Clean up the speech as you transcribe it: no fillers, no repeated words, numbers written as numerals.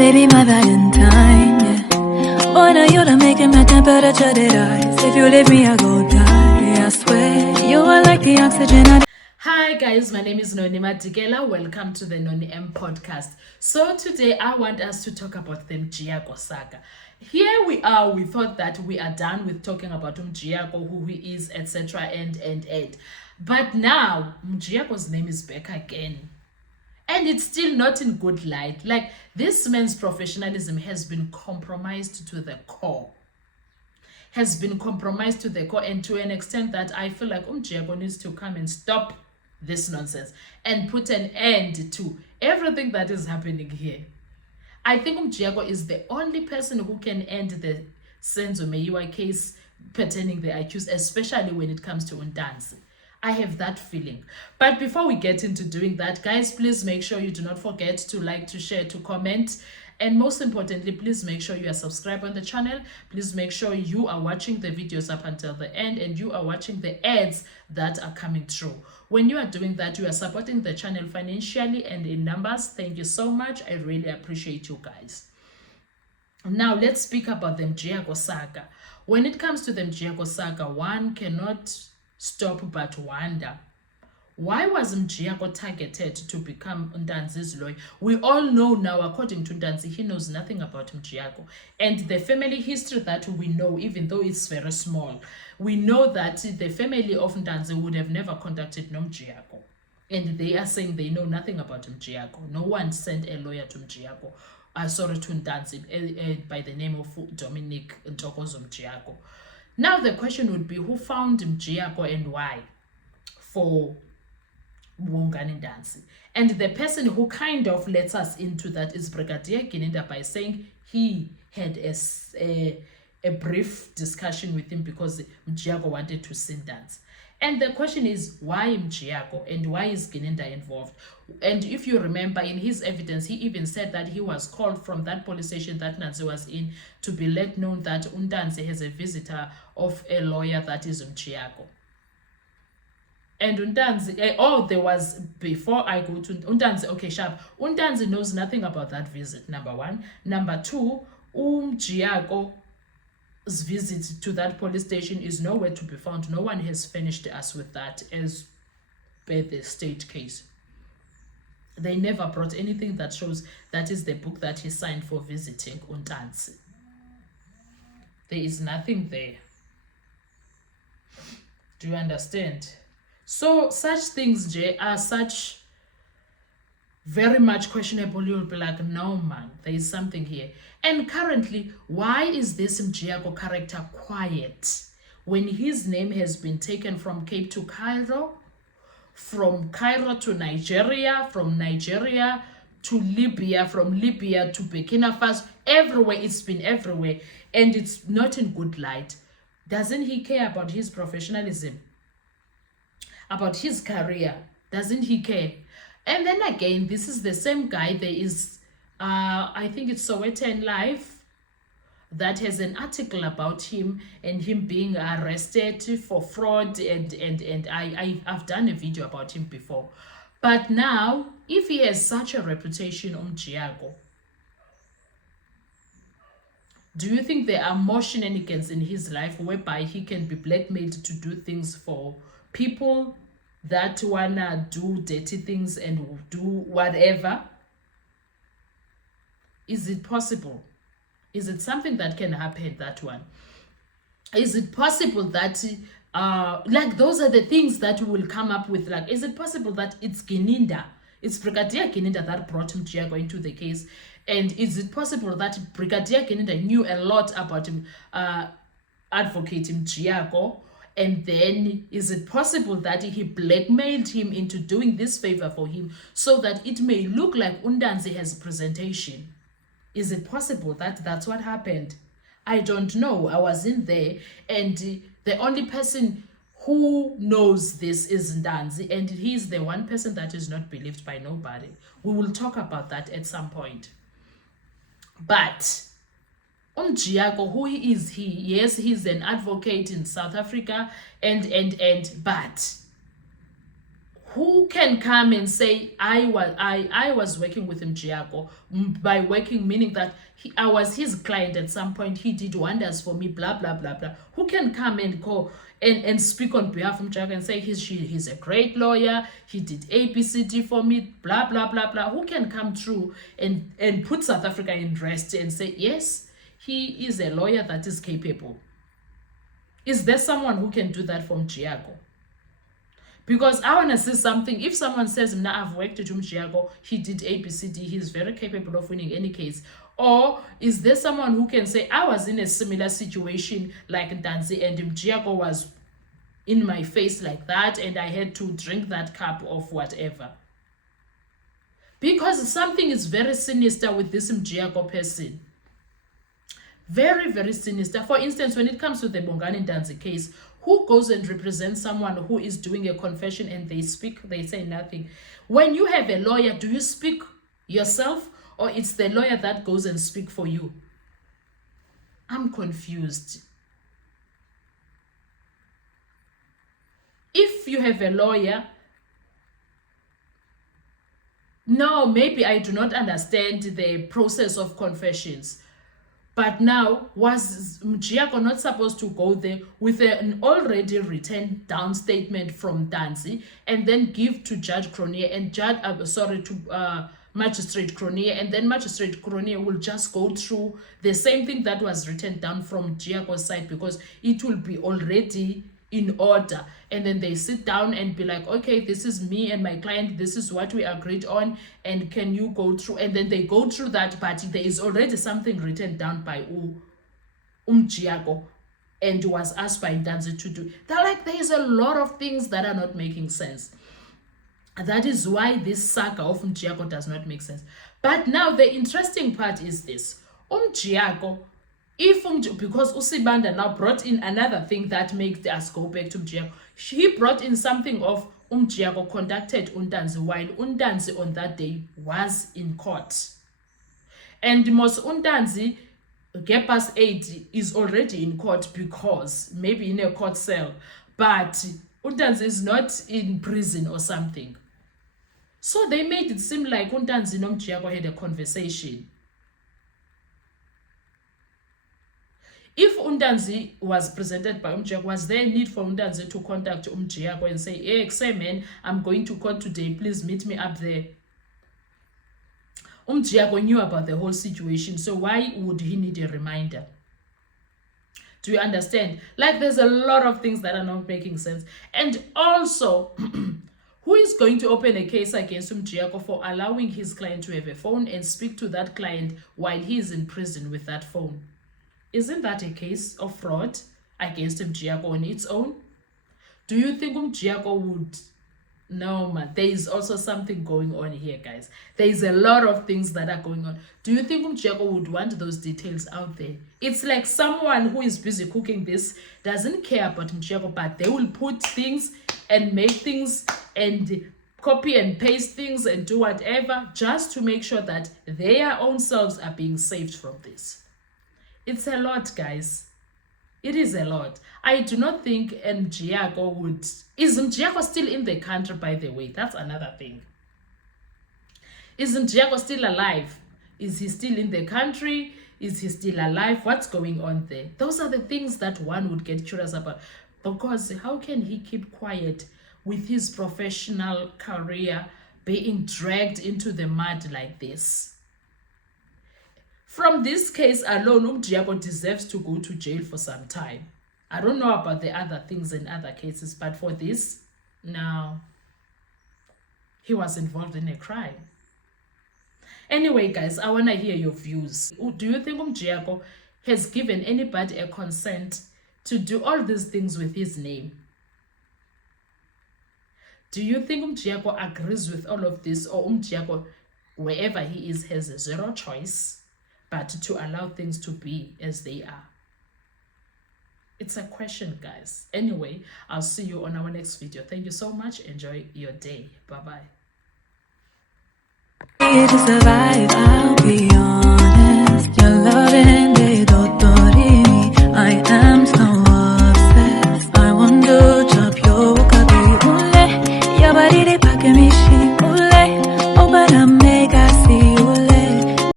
baby, my Valentine, yeah. Boy, now you're making my temperature rise. If you leave me, I go die. I swear, you are like the oxygen. Hi guys, my name is Noni Madikela. Welcome to the Noni M podcast. So today I want us to talk about the Mjiyako saga. Here we are, we thought that we are done with talking about Mjiyako, who he is, etc. and. But now, Mjiyako's name is back again. And it's still not in good light. Like, this man's professionalism has been compromised to the core. And to an extent that I feel like Mjiyako needs to come and stop this nonsense and put an end to everything that is happening here. I think Mjiyako is the only person who can end the Senzo Meyiwa case pertaining the accused, especially when it comes to Undansi. I have that feeling. But before we get into doing that, guys, please make sure you do not forget to like, to share, to comment. And most importantly, please make sure you are subscribed on the channel. Please make sure you are watching the videos up until the end and you are watching the ads that are coming through. When you are doing that, you are supporting the channel financially and in numbers. Thank you so much. I really appreciate you guys. Now, let's speak about the Mjiyako saga. When it comes to the Mjiyako saga, one cannot stop but wonder, why was Mjiyako targeted to become Undanzi's lawyer? We all know now, according to Undanzi, he knows nothing about Mjiyako. And the family history that we know, even though it's very small, we know that the family of Undanzi would have never contacted Mjiyako. And they are saying they know nothing about Mjiyako. No one sent a lawyer to Mjiyako. To Undanzi by the name of Dominic Ntokozo Mjiyako. Now the question would be, who found Mjiyako and why for Bongani Ndansi? And the person who kind of lets us into that is Brigadier Gininda by saying he had a brief discussion with him because Mjiyako wanted to see Ndansi. And the question is, why Mjiyako and why is Gininda involved? And if you remember, in his evidence, he even said that he was called from that police station that Ndansi was in to be let known that Undansi has a visitor of a lawyer that is Mjiyako. And Undansi, there was, before I go to Undansi, okay, sharp. Undansi knows nothing about that visit, number one. Number two, Mjiyako's visit to that police station is nowhere to be found. No one has finished us with that as per the state case. They never brought anything that shows that is the book that he signed for visiting Undansi. There is nothing there. Do you understand? So such things, Jay, are such very much questionable. You'll be like, no man, there is something here. And currently, why is this Mjiyako character quiet when his name has been taken from Cape to Cairo, from Cairo to Nigeria, from Nigeria to Libya, from Libya to Burkina Faso, everywhere? It's been everywhere, and it's not in good light. Doesn't he care about his professionalism, about his career? Doesn't he care? And then again, this is the same guy. There is I think it's Sowetan Life that has an article about him and him being arrested for fraud, and I've done a video about him before. But now, if he has such a reputation on Mjiyako, do you think there are more shenanigans in his life whereby he can be blackmailed to do things for people that wanna do dirty things and do whatever? Is it possible? Is it something that can happen, that one? Is it possible that, like, those are the things that we will come up with? Like, is it possible that it's Gininda, it's Brigadier Gininda that brought Mjiyako into the case? And is it possible that Brigadier Gininda knew a lot about him, Advocate Mjiyako? And then is it possible that he blackmailed him into doing this favor for him so that it may look like Undansi has presentation? Is it possible that that's what happened? I don't know. I wasn't there. And the only person who knows this is Ndanzi. And he's the one person that is not believed by nobody. We will talk about that at some point. But Mjiyako, who is he? Yes, he's an advocate in South Africa. But who can come and say I was working with Mjiyako? By working meaning that I was his client at some point, he did wonders for me, blah blah blah blah. Who can come and go and speak on behalf of Mjiyako and say he's a great lawyer, he did ABCD for me, blah blah blah blah? Who can come through and put South Africa in rest and say yes, he is a lawyer that is capable? Is there someone who can do that for Mjiyako? Because I want to see something. If someone says, nah, I've worked with Mjiyako, he did ABCD, he's very capable of winning any case. Or is there someone who can say, I was in a similar situation like Ntanzi, and Mjiyako was in my face like that, and I had to drink that cup of whatever? Because something is very sinister with this Mjiyako person. Very, very sinister. For instance, when it comes to the Bongani Ntanzi case, who goes and represents someone who is doing a confession and they say nothing? When you have a lawyer, do you speak yourself, or it's the lawyer that goes and speak for you? I'm confused. If you have a lawyer, now maybe I do not understand the process of confessions. But now, was Mjiyako not supposed to go there with an already written down statement from Ntanzi and then give to Judge Cronje and Magistrate Cronje, and then Magistrate Cronje will just go through the same thing that was written down from Mjiyako's side, because it will be already in order, and then they sit down and be like, okay, this is me and my client, this is what we agreed on, and can you go through? And then they go through that, but there is already something written down by Mjiyako and was asked by Ntanzi to do. They're like, there is a lot of things that are not making sense. That is why this saga of Mjiyako does not make sense. But now the interesting part is this. Mjiyako, because Usibanda now brought in another thing that makes us go back to Mjiyako. He brought in something of Mjiyako contacted Ntanzi while Ntanzi on that day was in court. And most Ntanzi, Gepas 8 is already in court because maybe in a court cell, but Ntanzi is not in prison or something. So they made it seem like Ntanzi and Mjiyako had a conversation. If Ntanzi was presented by Mjiyako, was there a need for Ntanzi to contact Mjiyako and say, hey, man, I'm going to court today, please meet me up there? Mjiyako knew about the whole situation, so why would he need a reminder? Do you understand? Like, there's a lot of things that are not making sense. And also, who is going to open a case against Mjiyako for allowing his client to have a phone and speak to that client while he is in prison with that phone? Isn't that a case of fraud against Mjiyako on its own? Do you think Mjiyako would? No, man. There is also something going on here, guys. There is a lot of things that are going on. Do you think Mjiyako would want those details out there? It's like someone who is busy cooking this doesn't care about Mjiyako, but they will put things and make things and copy and paste things and do whatever just to make sure that their own selves are being saved from this. It's a lot, guys. It is a lot. I do not think Mjiyako would... Is Mjiyako still in the country, by the way? That's another thing. Is Mjiyako still alive? Is he still in the country? Is he still alive? What's going on there? Those are the things that one would get curious about. Because how can he keep quiet with his professional career being dragged into the mud like this? From this case alone, Mjiyako deserves to go to jail for some time. I don't know about the other things in other cases, but for this, no. He was involved in a crime. Anyway, guys, I want to hear your views. Do you think Mjiyako has given anybody a consent to do all these things with his name? Do you think Mjiyako agrees with all of this, or Mjiyako, wherever he is, has zero choice but to allow things to be as they are? It's a question, guys. Anyway, I'll see you on our next video. Thank you so much. Enjoy your day. Bye-bye. To survive.